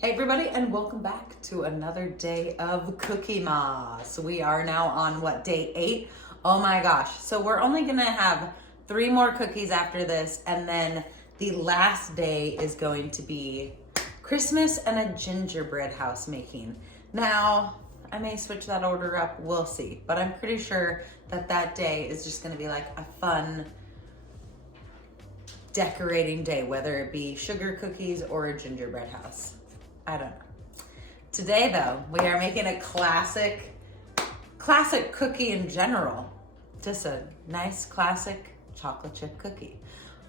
Hey everybody, and welcome back to another day of Cookiemas. We are now on day 8? Oh my gosh. So we're only gonna have 3 more cookies after this, and then the last day is going to be Christmas and a gingerbread house making. Now, I may switch that order up, we'll see. But I'm pretty sure that day is just gonna be like a fun decorating day, whether it be sugar cookies or a gingerbread house. I don't know. Today though, we are making a classic cookie in general. Just a nice classic chocolate chip cookie.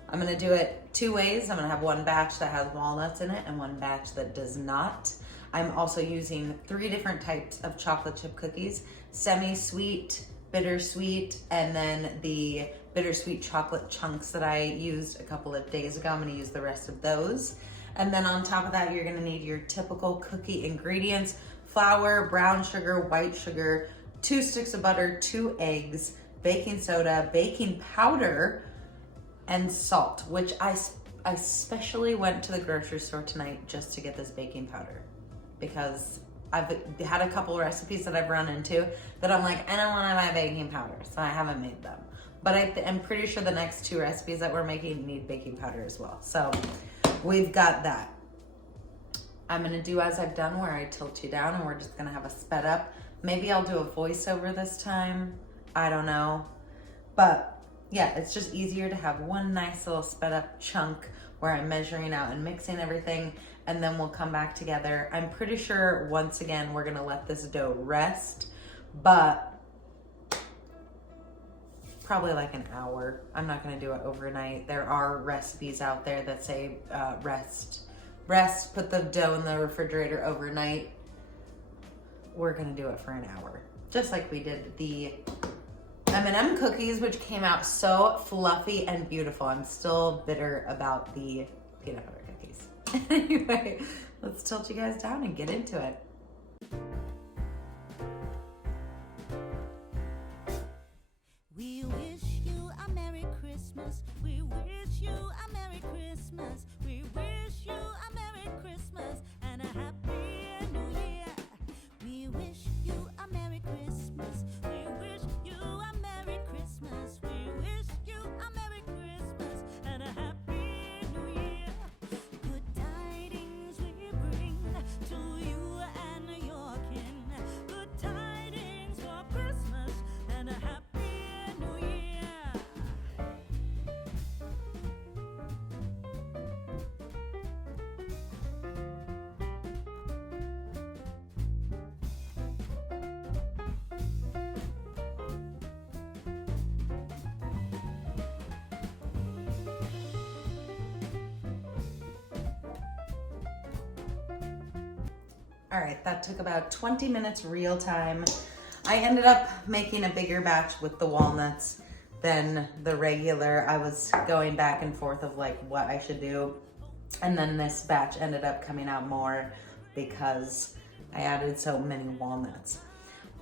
I'm gonna do it 2 ways. I'm gonna have one batch that has walnuts in it and one batch that does not. I'm also using 3 different types of chocolate chip cookies: semi-sweet, bittersweet, and then the bittersweet chocolate chunks that I used a couple of days ago. I'm gonna use the rest of those. And then on top of that, you're gonna need your typical cookie ingredients: flour, brown sugar, white sugar, 2 sticks of butter, 2 eggs, baking soda, baking powder, and salt, which I especially went to the grocery store tonight just to get this baking powder, because I've had a couple recipes that I've run into that I'm like, I don't wanna buy baking powder, so I haven't made them. But I'm pretty sure the next 2 recipes that we're making need baking powder as well. So we've got that. I'm gonna do as I've done, where I tilt you down and we're just gonna have a sped up. Maybe I'll do a voiceover this time. I don't know. But yeah, it's just easier to have one nice little sped up chunk where I'm measuring out and mixing everything, and then we'll come back together. I'm pretty sure once again, we're gonna let this dough rest, but probably like an hour. I'm not gonna do it overnight. There are recipes out there that say rest, put the dough in the refrigerator overnight. We're gonna do it for an hour, just like we did the M&M cookies, which came out so fluffy and beautiful. I'm still bitter about the peanut butter cookies. Anyway, let's tilt you guys down and get into it. We wish you a Merry Christmas. We wish you a Merry Christmas. We wish you a Merry Christmas and a Happy New Year. We wish you a Merry Christmas. We wish you a Merry Christmas. We wish you a Merry Christmas and a Happy New Year. Good tidings we bring to you and your kin. Good tidings for Christmas and a Happy New Year. All right, that took about 20 minutes real time. I ended up making a bigger batch with the walnuts than the regular. I was going back and forth of like what I should do. And then this batch ended up coming out more because I added so many walnuts.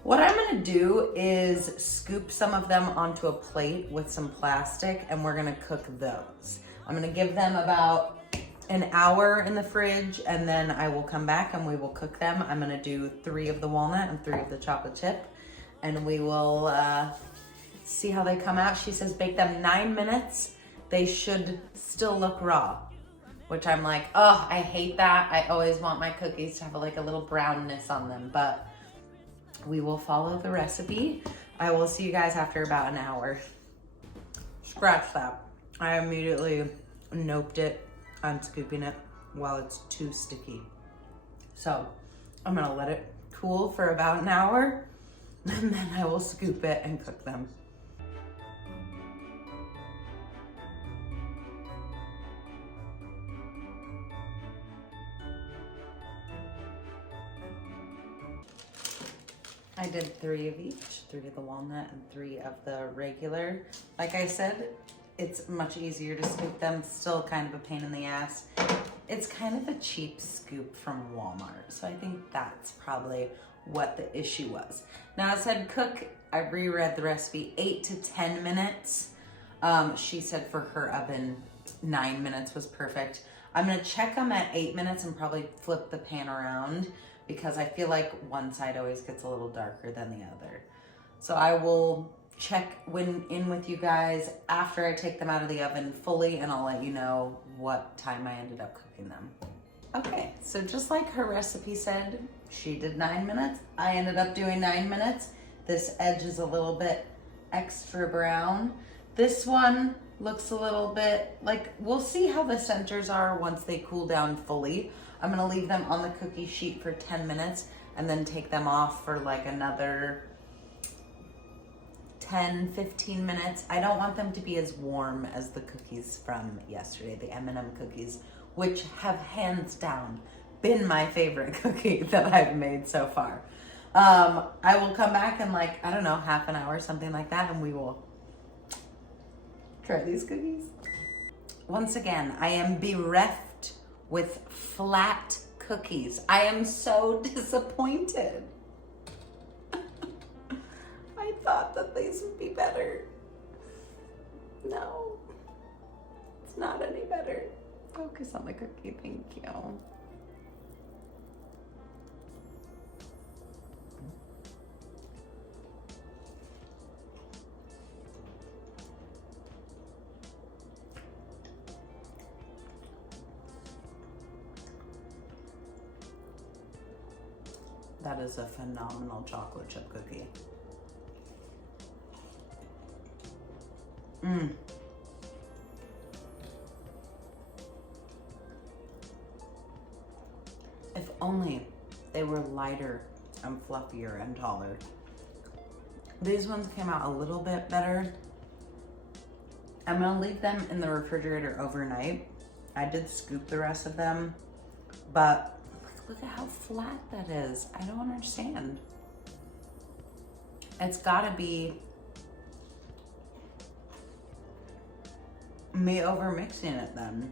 What I'm gonna do is scoop some of them onto a plate with some plastic, and we're gonna cook those. I'm gonna give them about an hour in the fridge, and then I will come back and we will cook them. I'm gonna do 3 of the walnut and 3 of the chocolate chip, and we will see how they come out. She says bake them 9 minutes. They should still look raw, which I'm like, oh, I hate that. I always want my cookies to have like a little brownness on them, but we will follow the recipe. I will see you guys after about an hour. Scratch that. I immediately noped it. I'm scooping it while it's too sticky. So I'm gonna let it cool for about an hour, and then I will scoop it and cook them. I did 3 of each, 3 of the walnut and 3 of the regular. Like I said, it's much easier to scoop them. Still kind of a pain in the ass. It's kind of a cheap scoop from Walmart. So I think that's probably what the issue was. Now it said cook, I reread the recipe, 8 to 10 minutes. She said for her oven, 9 minutes was perfect. I'm gonna check them at 8 minutes and probably flip the pan around because I feel like one side always gets a little darker than the other. So I will check in with you guys after I take them out of the oven fully, and I'll let you know what time I ended up cooking them. Okay, so just like her recipe said, she did 9 minutes. I ended up doing 9 minutes. This edge is a little bit extra brown. This one looks a little bit like, we'll see how the centers are once they cool down fully. I'm gonna leave them on the cookie sheet for 10 minutes and then take them off for like another 10, 15 minutes. I don't want them to be as warm as the cookies from yesterday, the M&M cookies, which have hands down been my favorite cookie that I've made so far. I will come back in like, I don't know, half an hour, something like that, and we will try these cookies. Once again, I am bereft with flat cookies. I am so disappointed. I thought that these would be better. No, it's not any better. Focus on the cookie, thank you. That is a phenomenal chocolate chip cookie. If only they were lighter and fluffier and taller. These ones came out a little bit better. I'm gonna leave them in the refrigerator overnight. I did scoop the rest of them, but look at how flat that is. I don't understand. It's gotta be me over mixing it then,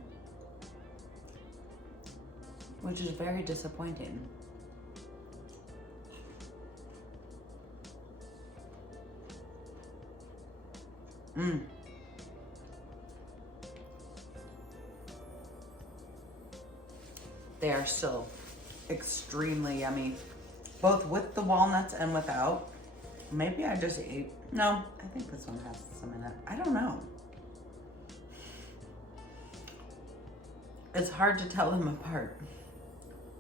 which is very disappointing. They are still extremely yummy, both with the walnuts and without. Maybe I just ate, no, I think this one has some in it. I don't know. It's hard to tell them apart,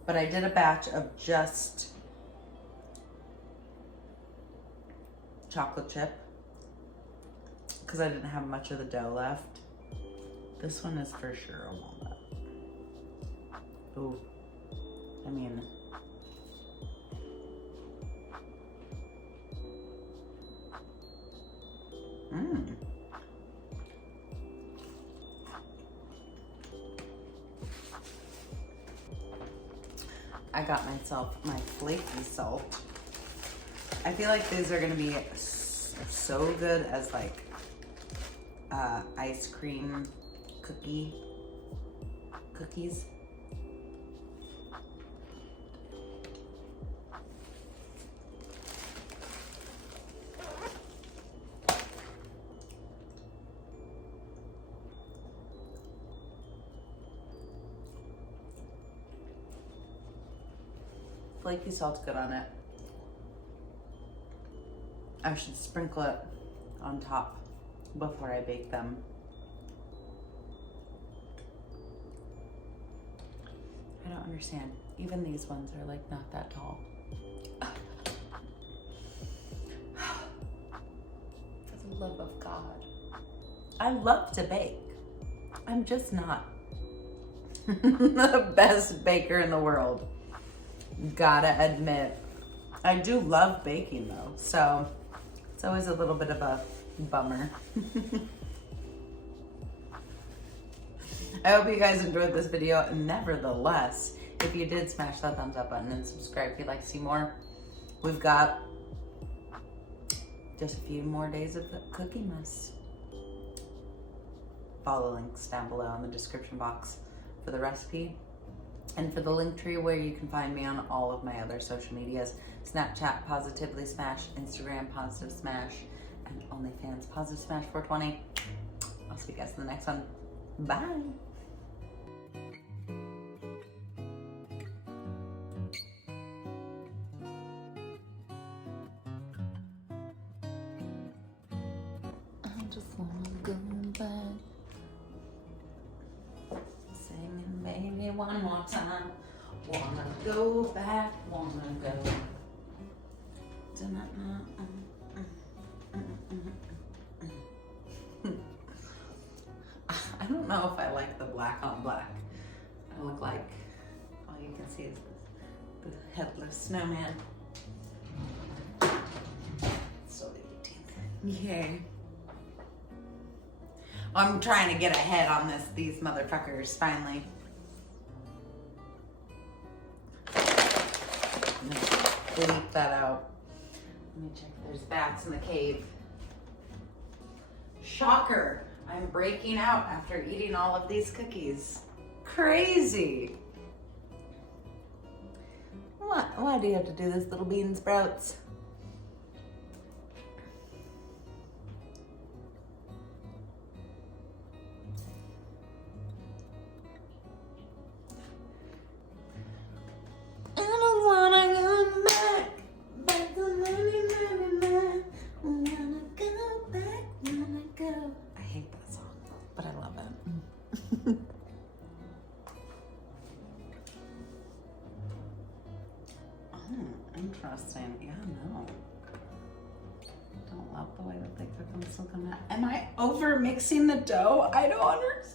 but I did a batch of just chocolate chip because I didn't have much of the dough left. This one is for sure a walnut. Ooh, I mean, I got myself my flaky salt. I feel like these are gonna be so good as like ice cream cookies. Flaky salt's good on it. I should sprinkle it on top before I bake them. I don't understand. Even these ones are like not that tall. For the love of God. I love to bake. I'm just not the best baker in the world. Gotta admit. I do love baking though, so it's always a little bit of a bummer. I hope you guys enjoyed this video. Nevertheless, if you did, smash that thumbs up button and subscribe if you'd like to see more. We've got just a few more days of Cookiemas. Follow the links down below in the description box for the recipe and for the link tree where you can find me on all of my other social medias. Snapchat, Positively Smash, Instagram, Positive Smash, and OnlyFans, Positive Smash 420. I'll see you guys in the next one. Bye. one more time. Wanna go back, wanna go. I don't know if I like the black on black. I look like, all you can see is the headless snowman. Still the 18th. Yay. I'm trying to get ahead on these motherfuckers finally. Bleep that out. Let me check if there's bats in the cave. Shocker! I'm breaking out after eating all of these cookies. Crazy! Why do you have to do this, little bean sprouts? I don't wanna go back to 1999. Wanna go back, wanna go. I hate that song, but I love it. Oh, interesting. Yeah, no. Don't love the way that they cook them so good. Am I over mixing the dough? I don't understand.